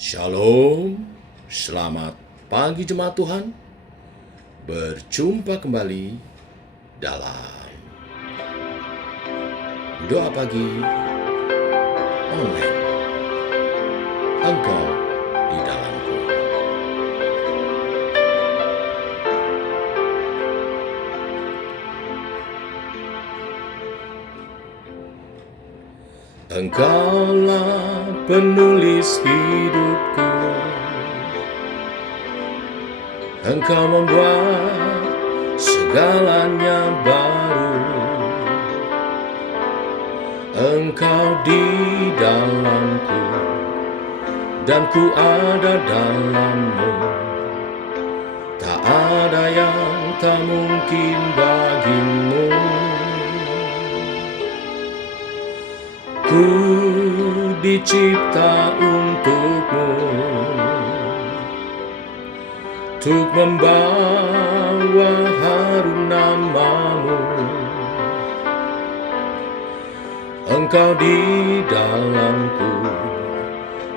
Shalom, selamat pagi jemaat Tuhan. Berjumpa kembali dalam doa pagi online. Engkau di dalamku. Engkaulah penulis hidupku. Engkau membuat segalanya baru. Engkau di dalamku dan ku ada dalammu. Tak ada yang tak mungkin bagimu. Ku dicipta untukmu, untuk membawa harum namamu. Engkau di dalamku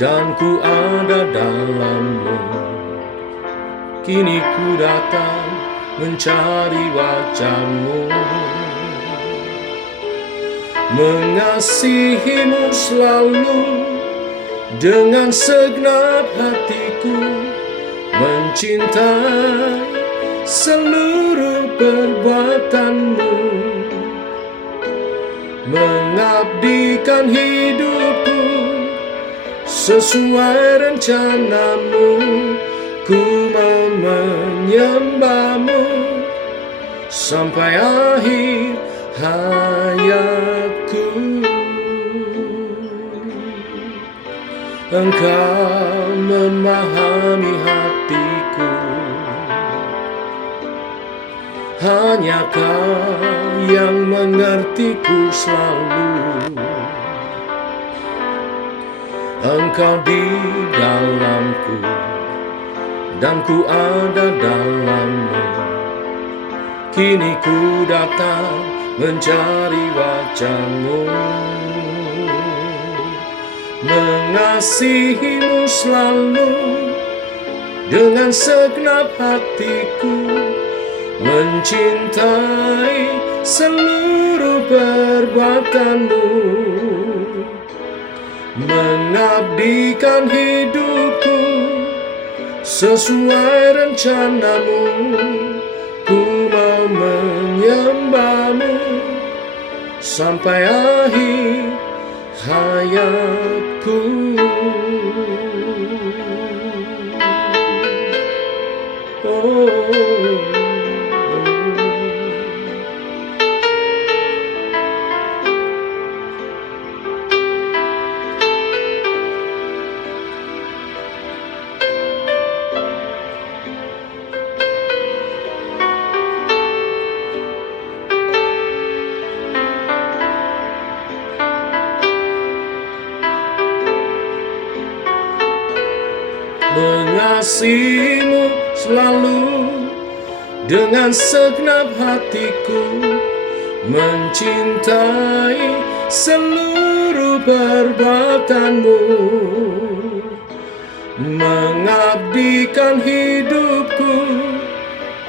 dan ku ada dalammu. Kini ku datang mencari wajahmu, mengasihimu selalu dengan segenap hatiku, mencintai seluruh perbuatanmu, mengabdikan hidupku sesuai rencanamu. Ku mau menyembahmu sampai akhir hayatku. Engkau memahami hatiku, hanya Kau yang mengertiku selalu. Engkau di dalamku dan ku ada dalammu. Kini ku datang mencari wajahmu, mengasihimu selalu dengan segenap hatiku, mencintai seluruh perbuatanmu, mengabdikan hidupku sesuai rencanamu. Ku mau menyembahmu sampai akhir hayatku. Mengasihimu selalu dengan segenap hatiku, mencintai seluruh perbuatanmu, mengabdikan hidupku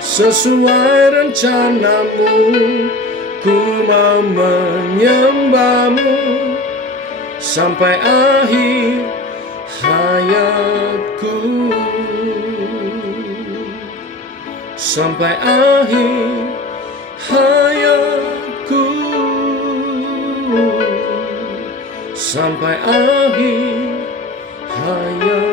sesuai rencanamu. Ku mau menyembahmu sampai akhir hayatku, sampai akhir hayatku, sampai akhir hayatku.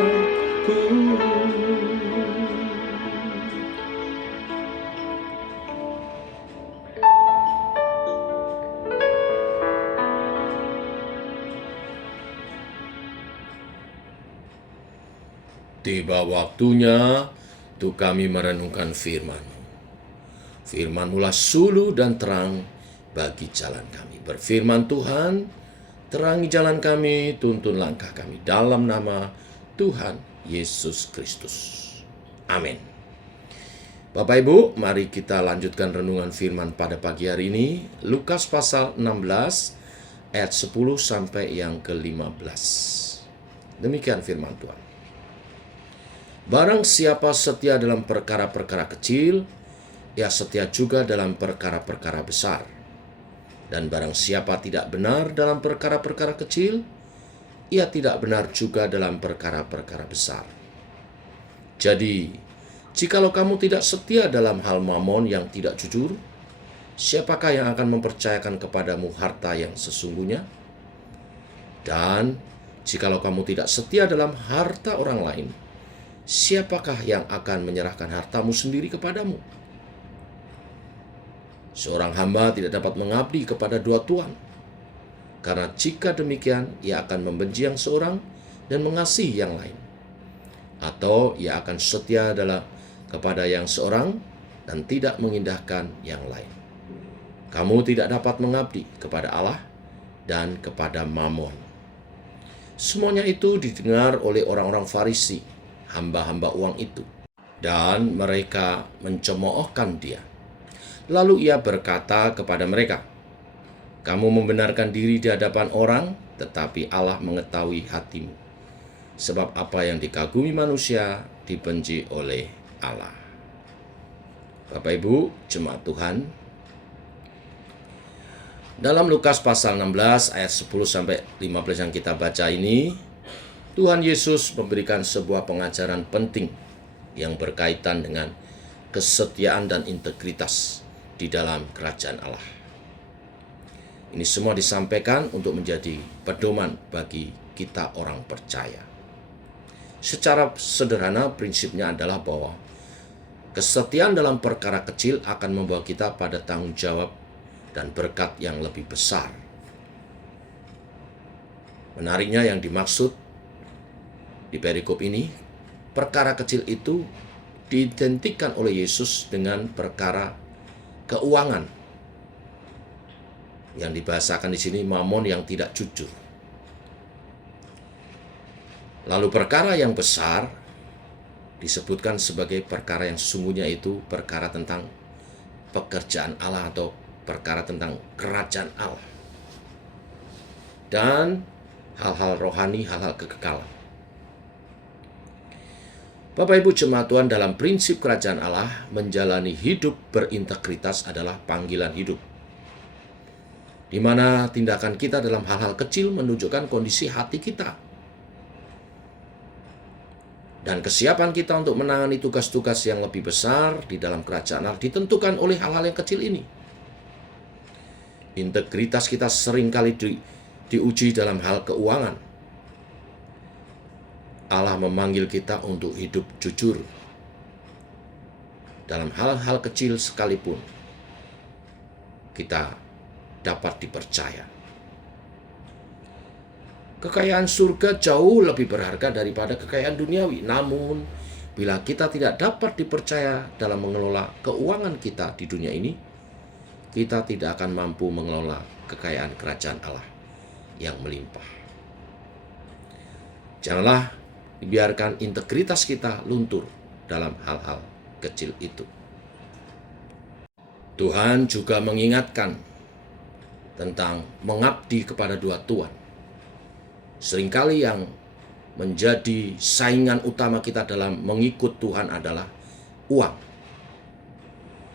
Tiba waktunya untuk kami merenungkan firman-Mu. Firman-Mulah suluh dan terang bagi jalan kami. Berfirman Tuhan, terangi jalan kami, tuntun langkah kami. Dalam nama Tuhan Yesus Kristus. Amin. Bapak Ibu, mari kita lanjutkan renungan firman pada pagi hari ini. Lukas pasal 16 ayat 10 sampai yang ke-15. Demikian firman Tuhan. Barang siapa setia dalam perkara-perkara kecil, ia setia juga dalam perkara-perkara besar. Dan barang siapa tidak benar dalam perkara-perkara kecil, ia tidak benar juga dalam perkara-perkara besar. Jadi, jikalau kamu tidak setia dalam hal mamon yang tidak jujur, siapakah yang akan mempercayakan kepadamu harta yang sesungguhnya? Dan jikalau kamu tidak setia dalam harta orang lain, siapakah yang akan menyerahkan hartamu sendiri kepadamu? Seorang hamba tidak dapat mengabdi kepada dua tuan, karena jika demikian ia akan membenci yang seorang dan mengasihi yang lain, atau ia akan setia kepada yang seorang dan tidak mengindahkan yang lain. Kamu tidak dapat mengabdi kepada Allah dan kepada Mamon. Semuanya itu didengar oleh orang-orang Farisi, hamba-hamba uang itu, dan mereka mencemoohkan dia. Lalu ia berkata kepada mereka, "Kamu membenarkan diri di hadapan orang, tetapi Allah mengetahui hatimu. Sebab apa yang dikagumi manusia dibenci oleh Allah." Bapak Ibu, jemaat Tuhan, dalam Lukas pasal 16 ayat 10-15 yang kita baca ini, Tuhan Yesus memberikan sebuah pengajaran penting yang berkaitan dengan kesetiaan dan integritas di dalam kerajaan Allah. Ini semua disampaikan untuk menjadi pedoman bagi kita orang percaya. Secara sederhana prinsipnya adalah bahwa kesetiaan dalam perkara kecil akan membawa kita pada tanggung jawab dan berkat yang lebih besar. Menariknya yang dimaksud di perikop ini, perkara kecil itu diidentikan oleh Yesus dengan perkara keuangan yang dibahasakan di sini mamon yang tidak jujur. Lalu perkara yang besar disebutkan sebagai perkara yang sesungguhnya itu perkara tentang pekerjaan Allah atau perkara tentang kerajaan Allah dan hal-hal rohani, hal-hal kekekalan. Bapak Ibu jemaat Tuhan, dalam prinsip kerajaan Allah, menjalani hidup berintegritas adalah panggilan hidup, di mana tindakan kita dalam hal-hal kecil menunjukkan kondisi hati kita dan kesiapan kita untuk menangani tugas-tugas yang lebih besar di dalam kerajaan Allah ditentukan oleh hal-hal yang kecil ini. Integritas kita seringkali diuji dalam hal keuangan. Allah memanggil kita untuk hidup jujur dalam hal-hal kecil sekalipun. Kita dapat dipercaya. Kekayaan surga jauh lebih berharga daripada kekayaan duniawi. Namun, bila kita tidak dapat dipercaya dalam mengelola keuangan kita di dunia ini, kita tidak akan mampu mengelola kekayaan kerajaan Allah yang melimpah. Janganlah dibiarkan integritas kita luntur dalam hal-hal kecil itu. Tuhan juga mengingatkan tentang mengabdi kepada dua tuan. Seringkali yang menjadi saingan utama kita dalam mengikut Tuhan adalah uang.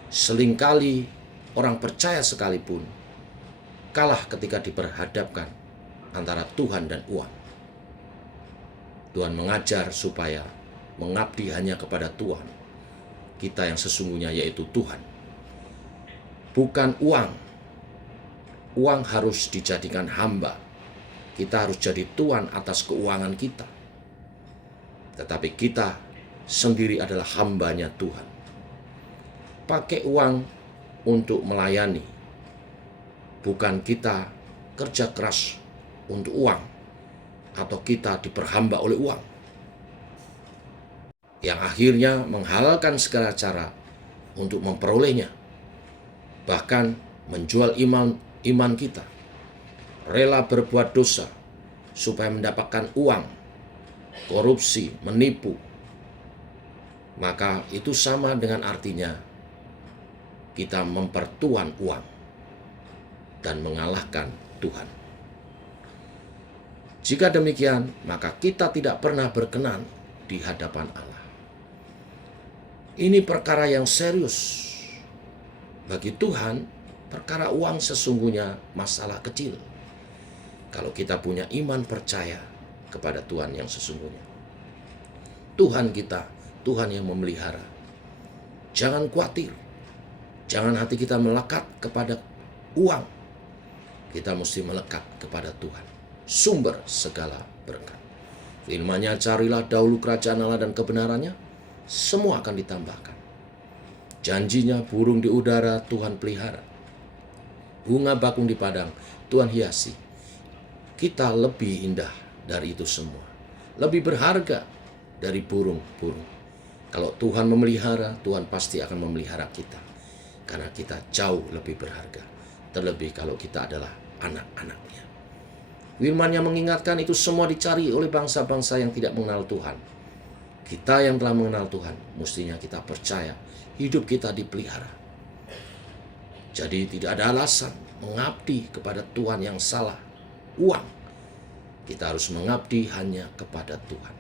Seringkali orang percaya sekalipun kalah ketika diperhadapkan antara Tuhan dan uang. Tuhan mengajar supaya mengabdi hanya kepada Tuhan kita yang sesungguhnya, yaitu Tuhan. Bukan uang. Uang harus dijadikan hamba. Kita harus jadi tuan atas keuangan kita. Tetapi kita sendiri adalah hambanya Tuhan. Pakai uang untuk melayani. Bukan kita kerja keras untuk uang, atau kita diperhamba oleh uang, yang akhirnya menghalalkan segala cara untuk memperolehnya, bahkan menjual iman kita, rela berbuat dosa supaya mendapatkan uang, korupsi, menipu. Maka itu sama dengan artinya kita mempertuan uang dan mengalahkan Tuhan. Jika demikian, maka kita tidak pernah berkenan di hadapan Allah. Ini perkara yang serius. Bagi Tuhan, perkara uang sesungguhnya masalah kecil. Kalau kita punya iman percaya kepada Tuhan yang sesungguhnya. Tuhan kita, Tuhan yang memelihara. Jangan khawatir. Jangan hati kita melekat kepada uang. Kita mesti melekat kepada Tuhan, sumber segala berkat. Firman-Nya, carilah dahulu kerajaan Allah dan kebenarannya, semua akan ditambahkan. Janjinya, burung di udara Tuhan pelihara. Bunga bakung di padang Tuhan hiasi. Kita lebih indah dari itu semua. Lebih berharga dari burung-burung. Kalau Tuhan memelihara, Tuhan pasti akan memelihara kita. Karena kita jauh lebih berharga. Terlebih kalau kita adalah anak-anaknya. Firman-Nya mengingatkan itu semua dicari oleh bangsa-bangsa yang tidak mengenal Tuhan. Kita yang telah mengenal Tuhan, mestinya kita percaya hidup kita dipelihara. Jadi tidak ada alasan mengabdi kepada Tuhan yang salah, uang. Kita harus mengabdi hanya kepada Tuhan.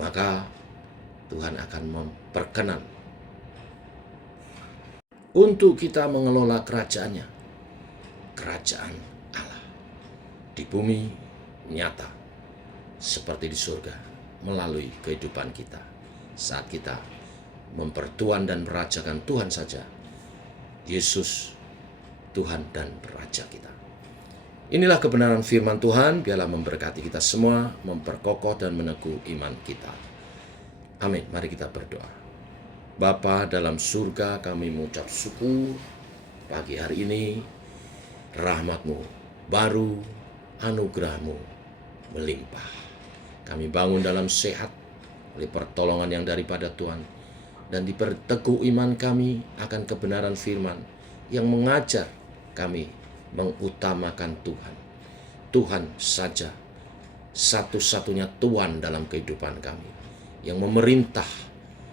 Maka Tuhan akan memperkenan untuk kita mengelola kerajaannya, kerajaan Allah di bumi nyata seperti di surga melalui kehidupan kita saat kita mempertuan dan merajakan Tuhan saja, Yesus Tuhan dan Raja kita. Inilah kebenaran firman Tuhan, biarlah memberkati kita semua, memperkokoh dan meneguh iman kita. Amin. Mari kita berdoa. Bapa dalam surga, kami mengucap syukur pagi hari ini, rahmat-Mu baru, anugerah-Mu melimpah. Kami bangun dalam sehat oleh pertolongan yang daripada Tuhan, dan diperteguh iman kami akan kebenaran firman yang mengajar kami mengutamakan Tuhan. Tuhan saja satu-satunya Tuhan dalam kehidupan kami, yang memerintah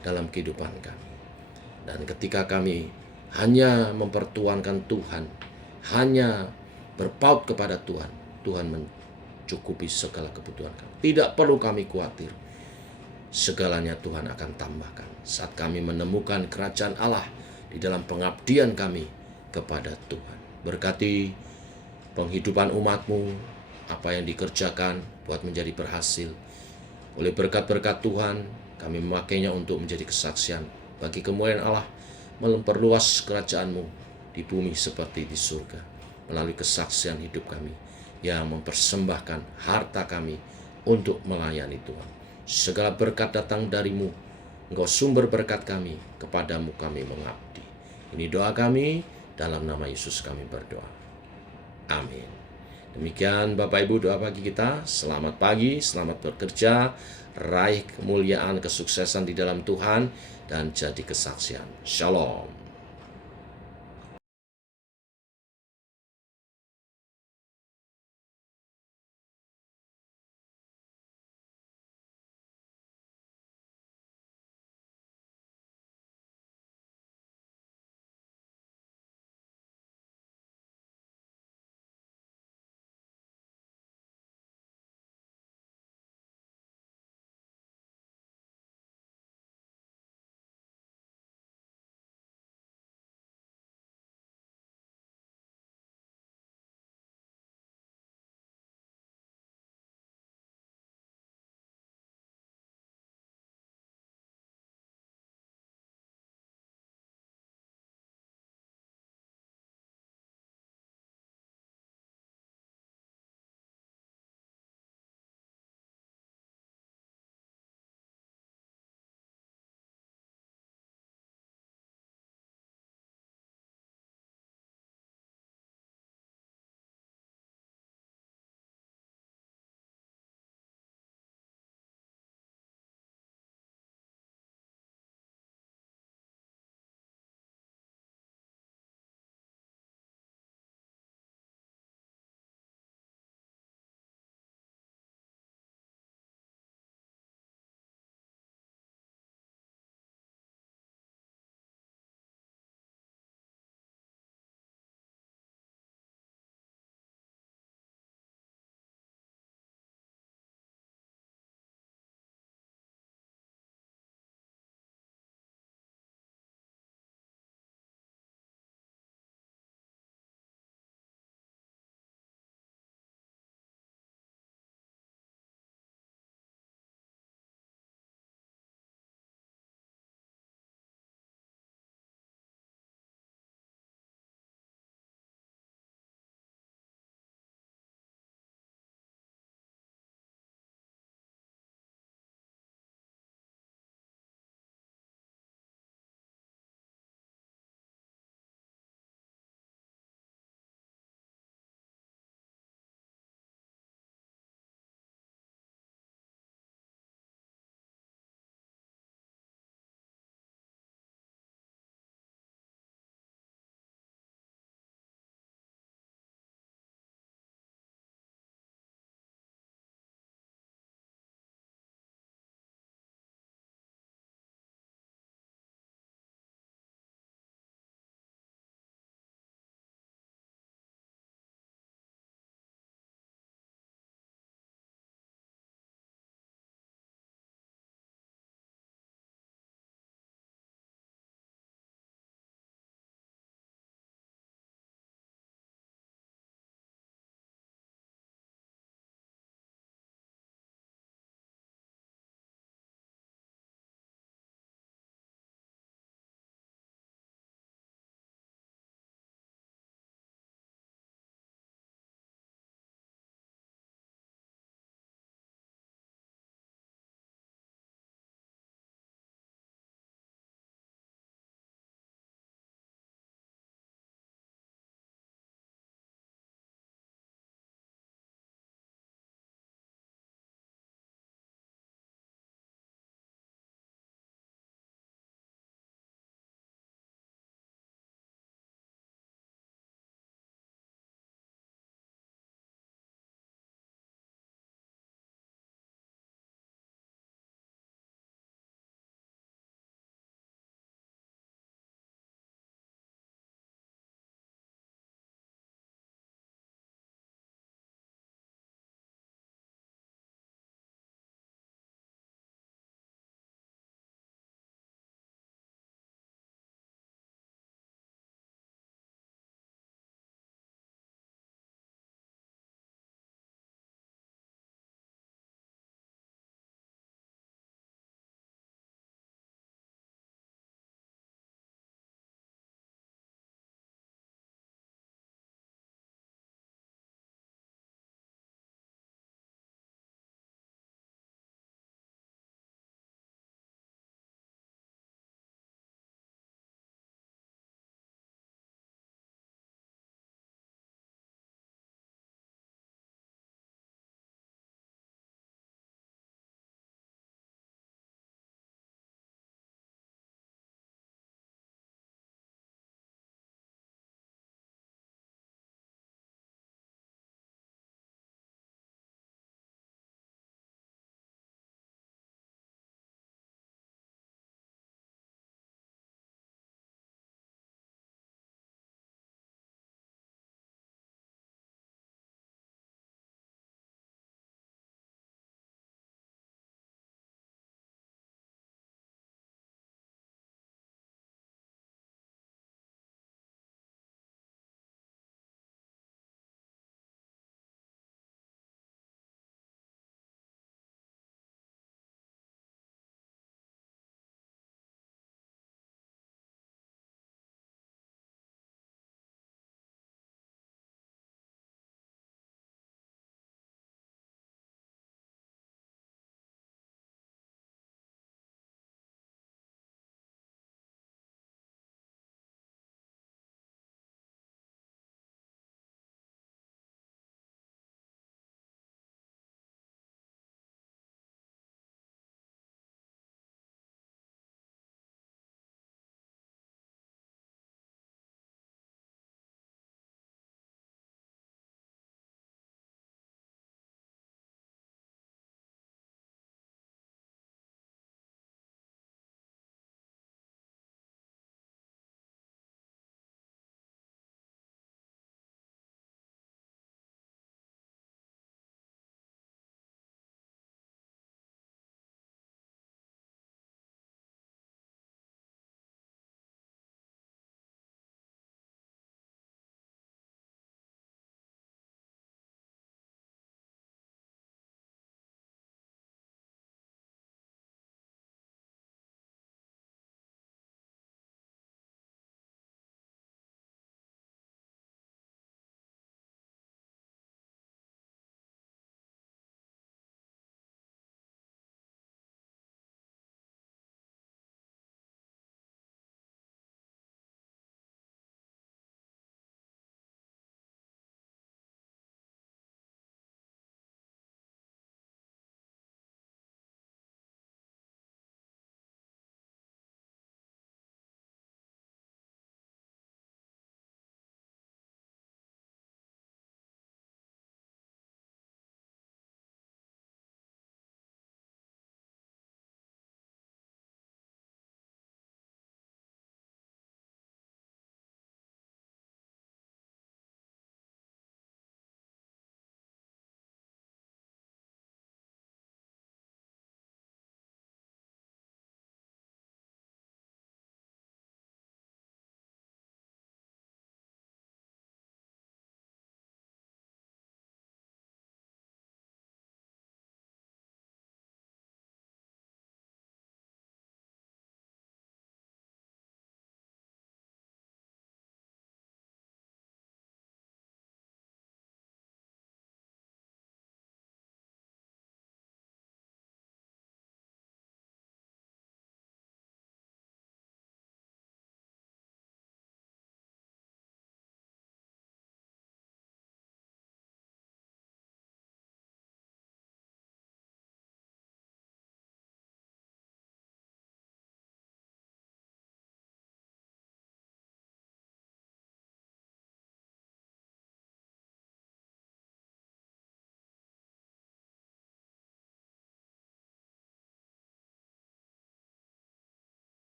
dalam kehidupan kami. Dan ketika kami hanya mempertuankan Tuhan, hanya berpaut kepada Tuhan, Tuhan mencukupi segala kebutuhan kami. Tidak perlu kami khawatir. Segalanya Tuhan akan tambahkan saat kami menemukan kerajaan Allah di dalam pengabdian kami kepada Tuhan. Berkati penghidupan umat-Mu, apa yang dikerjakan buat menjadi berhasil. Oleh berkat-berkat Tuhan, kami memakainya untuk menjadi kesaksian bagi kemuliaan Allah, memperluas kerajaan-Mu di bumi seperti di surga, melalui kesaksian hidup kami yang mempersembahkan harta kami untuk melayani Tuhan. Segala berkat datang dari-Mu, Engkau sumber berkat kami, kepadamu kami mengabdi. Ini doa kami, dalam nama Yesus kami berdoa. Amin. Demikian Bapak Ibu doa pagi kita. Selamat pagi, selamat bekerja, raih kemuliaan, kesuksesan di dalam Tuhan, dan jadi kesaksian. Shalom.